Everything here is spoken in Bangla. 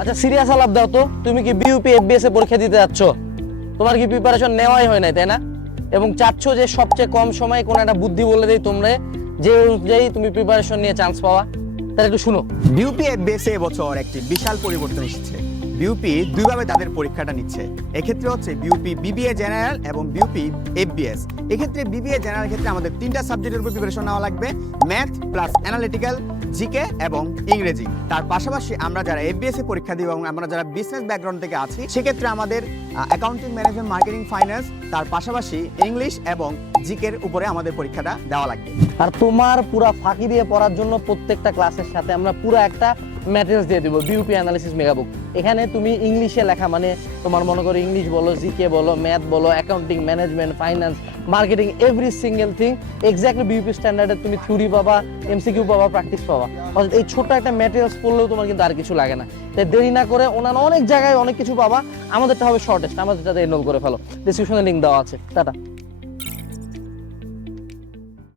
আচ্ছা সিরিয়াস আলাপ দাও তো, তুমি কি বিইউপি এফবিএস এ পরীক্ষা দিতে যাচ্ছ? তোমার কি প্রিপারেশন নেওয়াই হয় নাই, তাই না? এবং চাচ্ছ যে সবচেয়ে কম সময়ে কোন একটা বুদ্ধি বলে দেই তোমরা, যে অনুযায়ী তুমি প্রিপারেশন নিয়ে চান্স পাওয়া। তাহলে একটু শুনো। বিউপি এফবিএস এবছর একটি বিশাল পরিবর্তন এসেছে। বিউপি দুইভাবে তাদের পরীক্ষাটা নিচ্ছে। এক্ষেত্রে হচ্ছে বিউপি বিবিএ জেনারেল এবং বিউপি এফবিএস। এক্ষেত্রে বিবিএ জেনারেল ক্ষেত্রে আমাদের তিনটা সাবজেক্টের উপর প্রিপারেশন নেওয়া লাগবে, ম্যাথ প্লাস অ্যানালিটিক্যাল, জিকে এবং ইংরেজি। তার পাশাপাশি আমরা যারা এফবিএস এ পরীক্ষা দিব এবং আমরা যারা বিজনেস ব্যাকগ্রাউন্ড থেকে আছি, সেক্ষেত্রে আমাদের অ্যাকাউন্টিং, ম্যানেজমেন্ট, মার্কেটিং, ফাইন্যান্স, তার পাশাপাশি ইংলিশ এবং জিকের উপরে আমাদের পরীক্ষাটা দেওয়া লাগবে। আর তোমার পুরা ফাঁকি দিয়ে পড়ার জন্য প্রত্যেকটা ক্লাসের সাথে আমরা পুরো একটা ম্যাটেরিয়ালস দিয়ে দিব, বিইউপি অ্যানালিসিস মেগাবুক। এখানে তুমি ইংলিশে লেখা, মানে তোমার মনে করো ইংলিশ বলো, জিকে বলো, ম্যাথ বলো, accounting, management, finance, marketing, every single thing exactly BUP স্ট্যান্ডার্ডে তুমি থিওরি পাবা, এমসিকিউ পাবা, প্র্যাকটিস পাবা। অর্থাৎ এই ছোট্ট একটা ম্যাটেরিয়ালস পড়লেও তোমার কিন্তু আর কিছু লাগে না। তাই দেরি না করে অন্যান্য অনেক জায়গায় অনেক কিছু পাবা, আমাদেরটা হবে শর্টেস্ট, আমাদেরটাতে এনরোল করে ফেলো। ডিসক্রিপশনে লিঙ্ক দেওয়া আছে। টাটা।